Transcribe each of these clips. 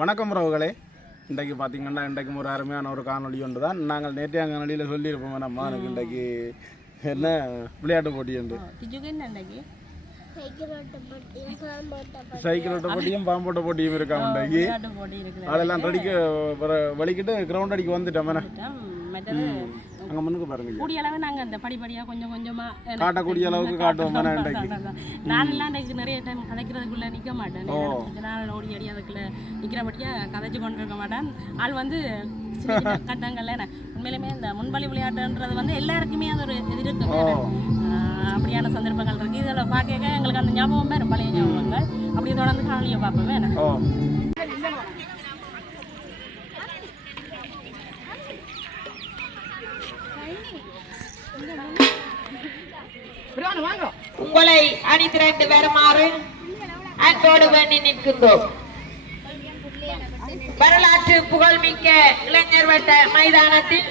வணக்கம் உறவுகளே. இன்றைக்கு பார்த்தீங்கன்னா இன்றைக்கு ஒரு அருமையான ஒரு காணொலி ஒன்று தான். நாங்கள் நேற்றைய காணொலியில் சொல்லியிருப்போம் நம்ம எனக்கு இன்றைக்கு என்ன விளையாட்டு போட்டி என்று. சைக்கிள் ஓட்ட போட்டியும் பாம்போட்ட போட்டியும் இருக்கா இன்றைக்கு. அதெல்லாம் ரெடிக்கு வலிக்கிட்டு கிரவுண்ட் அடிக்க வந்துட்டோம். அங்கே முன்னுக்கு பாருங்க, கூடிய அளவு நாங்கள் அந்த படிப்படியாக கொஞ்சம் கொஞ்சமாக காட்டக்கூடிய அளவுக்கு காட்டுவோம். நான்லாம் நிறைய டைம் கதைக்கிறதுக்குள்ளே நிற்க மாட்டேன். நான் ஓடி அடி அதுக்குள்ளே நிற்கிறபடியாக கதைச்சு கொண்டு இருக்க மாட்டேன். ஆள் வந்து கட்டங்கள்ல உண்மையிலுமே இந்த முன்பள்ளி விளையாட்டுன்றது வந்து எல்லாருக்குமே அது ஒரு இது இருக்கு. அப்படியான சந்தர்ப்பங்கள் இருக்குது. இதில் பார்க்க எங்களுக்கு அந்த ஞாபகம் வேறு பழைய ஞாபகங்கள் அப்படி தொடர்ந்து காணொலியை பார்ப்போம். வேணும் உங்களை அணி திரண்டு வருமாறு அன்போடு வேண்டி நிற்கின்றோம். வரலாற்று புகழ்மிக்க இளைஞர் வட்ட மைதானத்தில்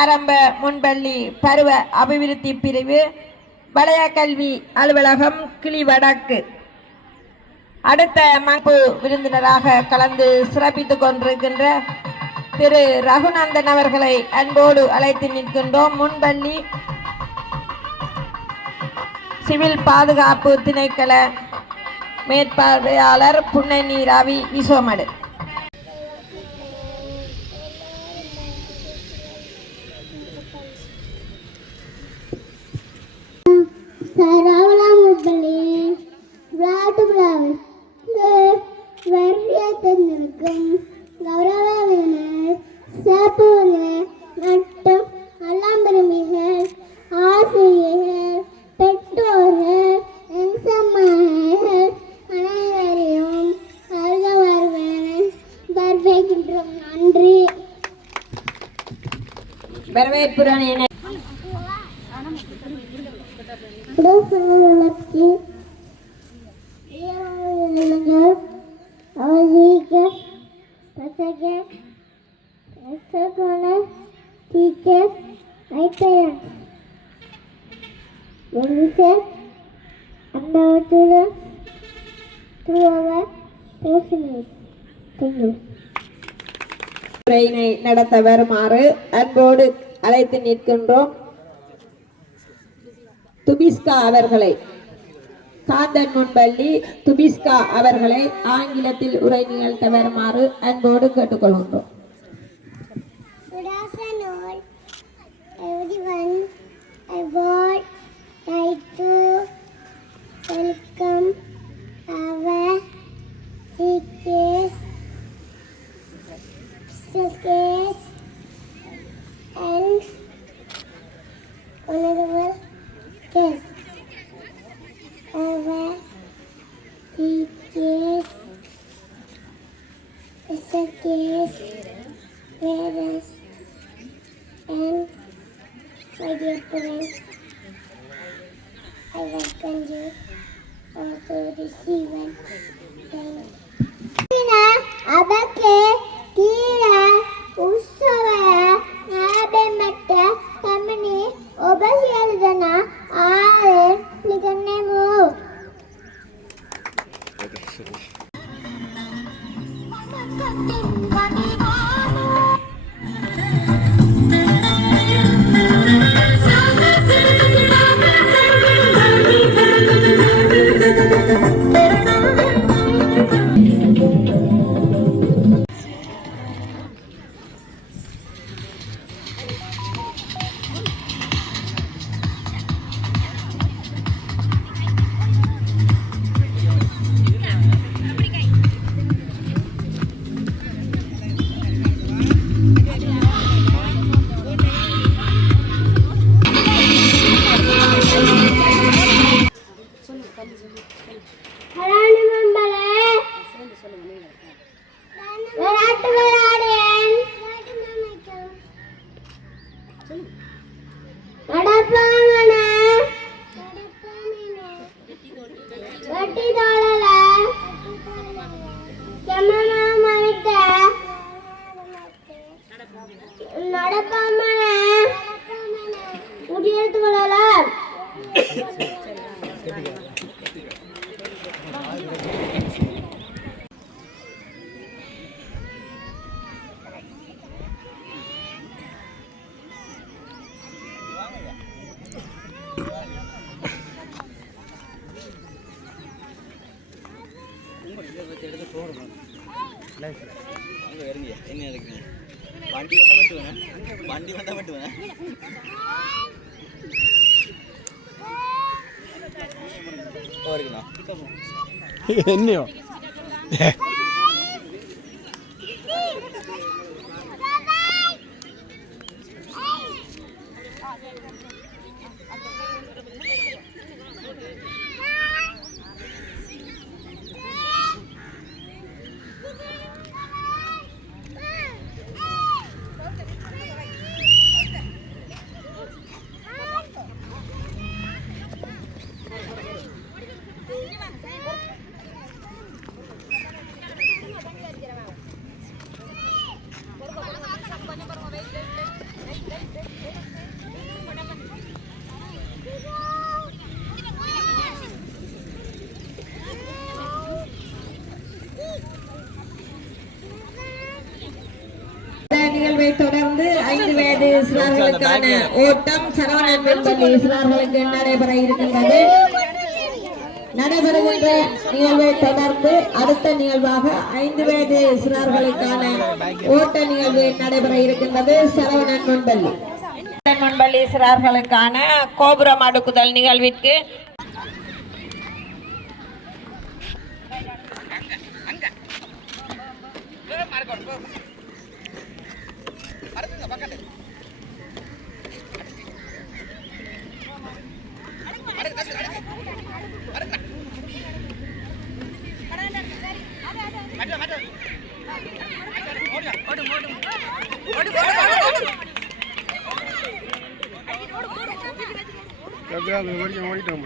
ஆரம்ப முன்பள்ளி பருவ அபிவிருத்தி பிரிவு வலய கல்வி அலுவலகம் கிளிவடக்கு அடுத்த மங்கு விருந்தினராக கலந்து சிறப்பித்துக் கொண்டிருக்கின்ற திரு ரகுநந்தன் அவர்களை அன்போடு அழைத்து நிற்கின்றோம். முன்பள்ளி சிவில் பாதுகாப்பு திணைக்கள மேற்பார்வையாளர் புன்னணி ரவி விசோமடு. வரவேற்புடன் நடத்த வருமாறு அன்போடு அழைத்து நிற்கின்றோம். துபிஸ்கா அவர்களை, காந்தன் முன்பள்ளி துபிஸ்கா அவர்களை ஆங்கிலத்தில் உரை நிகழ்த்த வருமாறு அன்போடு கேட்டுக்கொள்கின்றோம். Good afternoon, everyone. I would like to welcome our suitcase, suitcase, and another case. Over suitcase, suitcase, parents, and my dear parents, I welcome you also receive and thank you. Abake, Kira, Usava, Nabemata, Kamini, Obasialdana, Are, Nikanemu. என்னையோ நிகழ்வை தொடர்ந்து 5 வயது சிறார்களுக்கான ஓட்டம் சரவணன் வெண்பள்ளி சிறார்களுக்கு நடைபெற இருக்கின்றது. நடைபெறுகின்ற நிகழ்வை தொடர்ந்து அடுத்த நிகழ்வாக 5 வயது சிறார்களுக்கான ஓட்ட நிகழ்வு நடைபெற இருக்கின்றது. சரவணன் முன்பள்ளி சிறார்களுக்கான கோபுரம் அடுக்குதல் நிகழ்விற்கு ஓடிட்டோம்.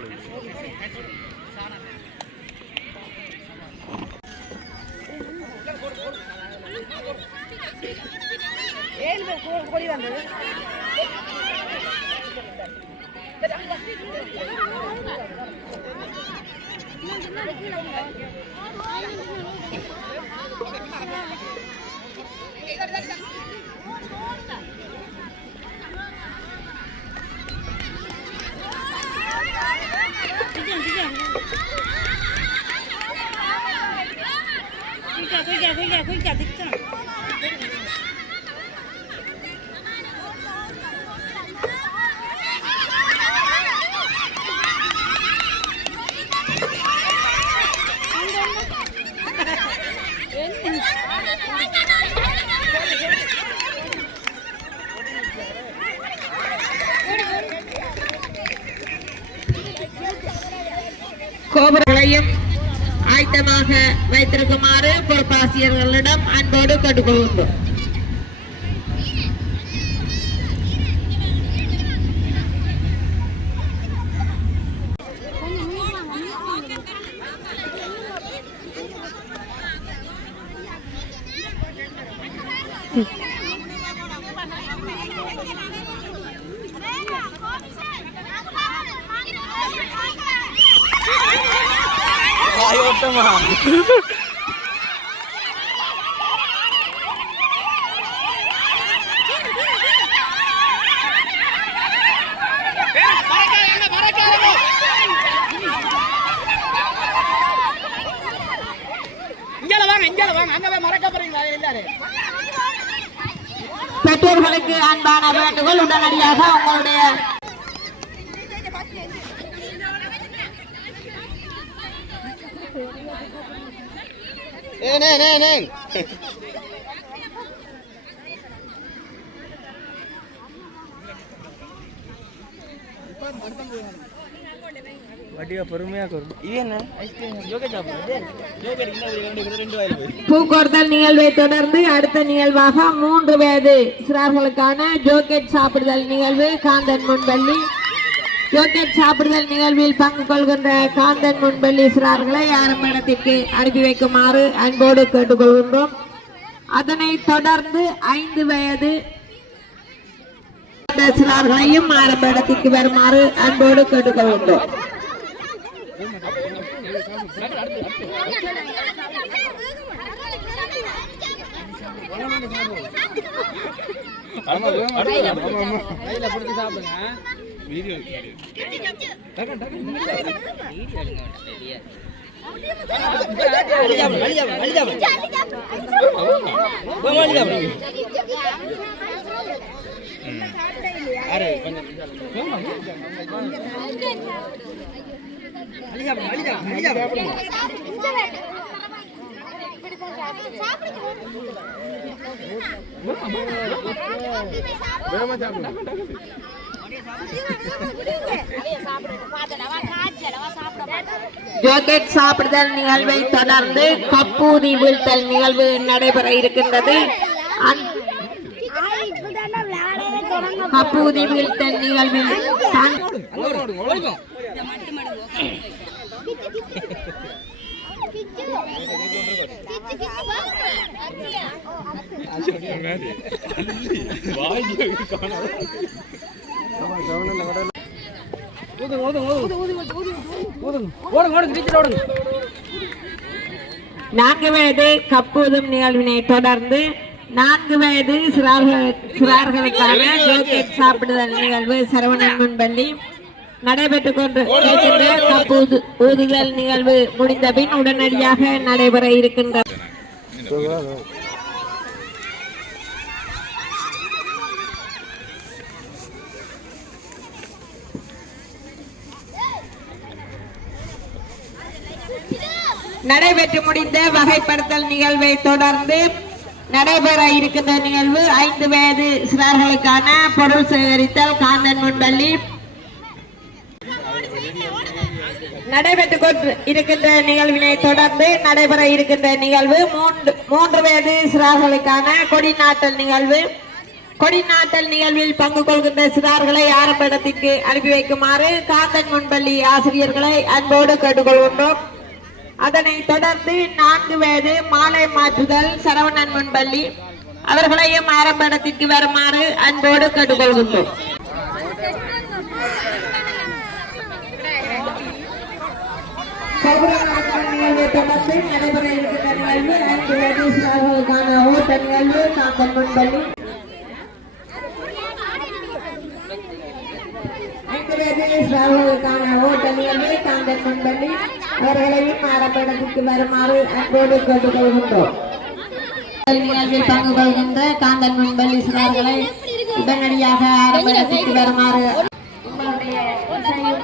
கோபுரங்களையும் ஆயத்தமாக வைத்திருக்குமாறு பொறுப்பாசிரியர்களிடம் அன்போடு கேட்டுக்கொள்கின்றோம். பெற்றோர்களுக்கு அன்பான வேண்டுகோள், உடனடியாக உங்களுடைய பூக்கொடுத்தல் நிகழ்வை தொடர்ந்து அடுத்த நிகழ்வாக 3 வயது சிறார்களுக்கான ஜோக்கெட் சாப்பிடுதல் நிகழ்வு காந்தன் முன்பள்ளி. ஜோக்கெட் சாப்பிடுதல் நிகழ்வில் பங்கு கொள்கின்ற காந்தன் முன்பள்ளி சிறார்களை ஆரம்ப இடத்திற்கு அனுப்பி வைக்குமாறு அன்போடு கேட்டுக்கொள்கின்றோம். அதனைத் தொடர்ந்து 5 வயது சிறார்களையும் ஆரம்ப இடத்திற்கு வருமாறு அன்போடு கேட்டுக்கொள்கின்றோம். ஜோக்கெட் சாப்பிடுதல் நிகழ்வை தொடர்ந்து கப்பூதி வீழ்த்தல் நிகழ்வு நடைபெற இருக்கின்றது. கப்பூதி வீழ்த்தல் நிகழ்வில் நான்கு வயது கப்பூதும் நிகழ்வினை தொடர்ந்து 4 வயது சிறார்களுக்கான ஜோக்கெட் சாப்பிடுதல் நிகழ்வு சரவணன் முன்பள்ளி நடைபெற்றுக் கொண்டிருக்கின்ற கப்பூது ஊதுதல் நிகழ்வு முடிந்த பின் உடனடியாக நடைபெற இருக்கின்றது. நடைபெற்று முடிந்த வகைப்படுத்தல் நிகழ்வை தொடர்ந்து நடைபெற இருக்கின்ற நிகழ்வு 5 வயது சிறார்களுக்கான பொருள் சேகரித்தல் காந்தன் முன்பள்ளி. நடைபெற்றுக் கொண்டு இருக்கின்ற நிகழ்வினை தொடர்ந்து நடைபெற இருக்கின்ற நிகழ்வு 3 வயது சிறார்களுக்கான கொடி நாட்டல் நிகழ்வு. கொடி நாட்டல் நிகழ்வில் பங்கு கொள்கின்ற சிறார்களை ஆரம்ப இடத்திற்கு அனுப்பி வைக்குமாறு காந்தன் முன்பள்ளி ஆசிரியர்களை அன்போடு கேட்டுக்கொள்கின்றோம். அதனைத் தொடர்ந்து 4 வயது மாலை மாற்றுதல் சரவணன் முன்பள்ளி அவர்களையும் ஆரம்ப இடத்திற்கு வருமாறு அன்போடு கேட்டுக்கொள்கின்றோம். தொடர்ந்து நடைபெற இருக்கின்ற நிகழ்வு 5 வயது சிறார்களுக்கான ஓட்ட நிகழ்வு காந்தன் முன்பள்ளி. 5 வயது சிறார்களுக்கான ஓட்ட நிகழ்வு காந்தன் முன்பள்ளி அவர்களையும் ஆரம்ப இடத்திற்கு வருமாறு அன்போடு கேட்டுக்கொள்கின்றோம். நிகழ்வில் பங்கு கொள்கின்ற காந்தன் முன்பள்ளி சிறார்களை உடனடியாக ஆரம்ப இடத்திற்கு வருமாறு உங்களுடைய நிகழ்வு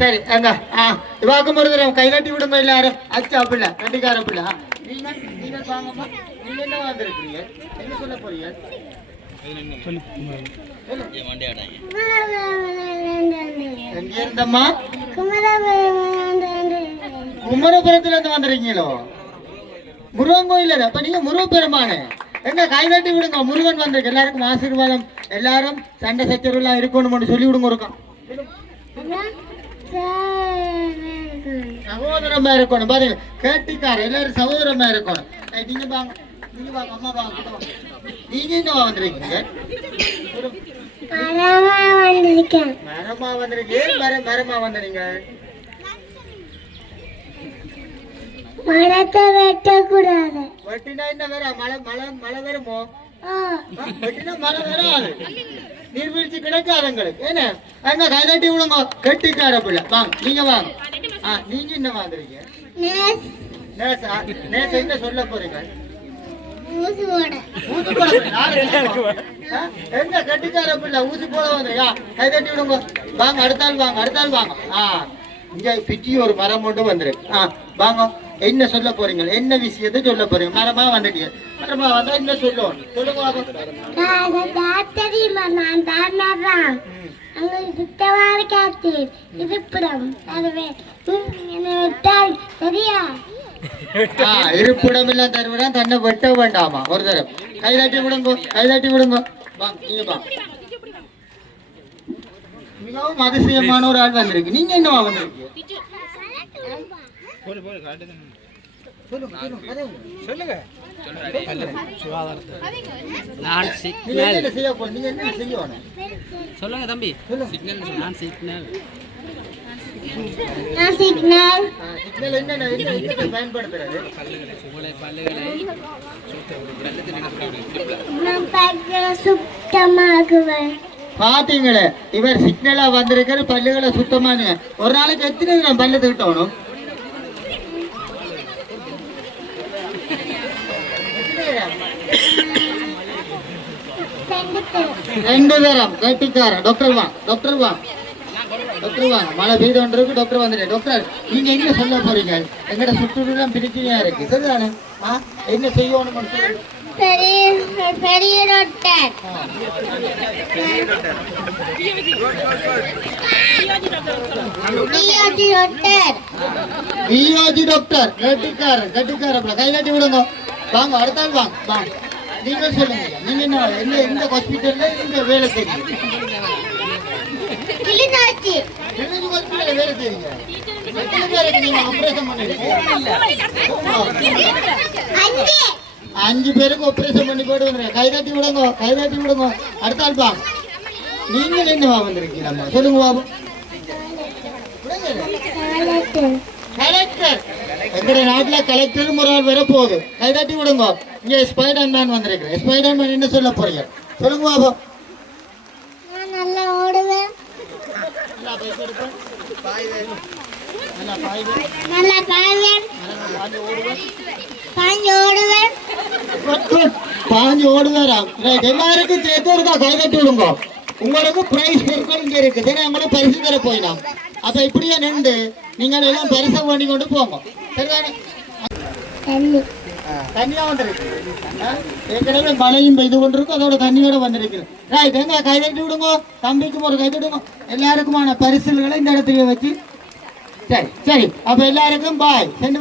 சரி எங்க இவாக்கும் ஒரு தடவை கை கட்டி விடுங்க எல்லாரும். அச்சா பிள்ளை கட்டிக்கார பிள்ளை. நீங்க வாங்கம்மா. நீங்க என்ன வந்திருக்கிறீங்க? என்ன சொல்ல போறீங்க? எங்க இருந்தம்மா? குமரபுரத்துல இருந்து வந்திருக்கீங்களோ? முருகன் கோயில். அப்ப நீங்க முருகப்பெருமானே. எங்க கை தட்டி விடுங்க. முருகன் வந்திருக்கு. எல்லாருக்கும் ஆசீர்வாதம். எல்லாரும் சண்டை சச்சரவுலாம் இருக்கணும்னு சொல்லி விடுங்க. இருக்கோம் சகோதரமா இருக்கணும். பாருங்க கேட்டிக்கார எல்லாரும் சகோதரமா இருக்கணும். நீங்க வாங்க, நீங்க வாங்க, அம்மா வாங்க. நீங்க என்ன வந்திருக்கீங்க? மரமா வந்திருக்கீங்க. மரமா வந்தீங்க. மரத்தை வெட்டக்கூடாது. வெட்டினா என்ன வேற மழை மழை மழை வருமோ? வெட்டினா மழை வராது. நீர்வீழ்ச்சி கிடைக்காதங்களுக்கு என்ன அங்க கைதட்டி விடுங்க. கெட்டிக்கார பிள்ளை வாங்க. நீங்க வாங்க. நீங்க என்ன வாங்குறீங்க? என்ன சொல்ல போறீங்க? ஊசி போட. என்ன கெட்டிக்கார பிள்ளை ஊசி போட வந்துறியா? கைதட்டி விடுங்க. வாங்க அடுத்தாள் வாங்க. அடுத்தாள் வாங்க. இங்க பிச்சி ஒரு மரம் கொண்டு வந்துருக்கு. வாங்க. என்ன சொல்ல போறீங்க? என்ன விஷயத்தை சொல்ல போறீங்க? மரமா வந்துட்டீங்க. மரமா வந்தா என்ன சொல்லுவோம்? சொல்லுங்க. இருப்பிடம் எல்லாம் தருவதா தன்னை வெட்ட வேண்டாமா? ஒரு தடவை கைதாட்டி விடுங்க. கைதாட்டி விடுங்க. மிகவும் அதிசயமான ஒரு ஆள் வந்திருக்கு. நீங்க என்னவா வந்திருக்கீங்க? சொல்லுங்க. சொல்லுங்க தம்பி. பயன்படுத்துறது பாத்தீங்களே இவர் சிக்னலா வந்திருக்கிற பல்லுகளை சுத்தமான ஒரு நாளைக்கு எத்தனை பல்லு திட்டணும்? ரெண்டு பேரும் கட்டிக்கார. டாக்டர் வா. டாக்டர் வா. டாக்டர் வா. மழை பெய்து ஒன்றுக்கு டாக்டர் வந்துட்டேன். டாக்டர் நீங்க என்ன சொல்ல போறீங்க? எங்கட சுற்றுலாம் பிரச்சனையா இருக்கு. சரிதானே? என்ன செய்யணும்? பெரிய டாக்டர். வியோஜி டாக்டர். கட்டிக்கார. கட்டிக்கார கை கட்டி விடுங்க. வாங்க அடுத்தாள் வாங்க. வாங்க நீங்க சொல்லுங்க. நீங்க என்ன எந்த ஹாஸ்பிட்டல்ல நீங்க வேலை செய்றீங்க? கிளிநாச்சி ஹாஸ்பிட்டல்ல வேலை செய்றீங்க. எத்தனை பேருக்கு நீங்க ஆபரேஷன் பண்ணிருக்கீங்க? 5 பேருக்கு ஆபரேஷன் பண்ணி போட்டு வந்துருங்க. கை தட்டி விடுங்க. கை தட்டி விடுங்க. அடுத்தாள் வாங்க. நீங்க என்னவா வந்திருக்கீங்க? அம்மா சொல்லுங்க பாபு. கலெக்டர். எங்க நாட்டுல கலெக்டர் ஒரு ஆள் வர போகுது. கை தட்டி விடுங்க. இங்க ஸ்பைடர் மேன் வந்திருக்கிறேன். ஸ்பைடர் மேன் என்ன சொல்ல போறீங்க? சொல்லுங்க பாபு. நான் நல்லா ஓடுவேன். நல்லா பாய்வேன். பாஞ்சு ஓடுவேன். பாஞ்சு ஓடுவேரா? எல்லாருக்கும் சேர்த்து இருக்கா? கை தட்டி விடுங்க. உங்களுக்கு பிரைஸ் பொருட்கள் இங்க இருக்கு. சரி உங்களுக்கு பரிசு தர போயிடலாம். அப்ப இப்படியே நின்று நீங்கள் எல்லாம் பரிசை பண்ணி கொண்டு போங்க. சரிதானே? தண்ணியா வந்திருக்கு. ஏற்கனவே மழையும் பெய்து கொண்டிருக்கும். அதோட தண்ணியோட வந்திருக்கு. ரைட். எங்க கை தட்டி விடுங்க. தம்பிக்கும் ஒரு கை தட்டுங்க. எல்லாருக்குமான பரிசுகளை இந்த இடத்துல வச்சு. சரி சரி. அப்ப எல்லாருக்கும் பாய். சென்று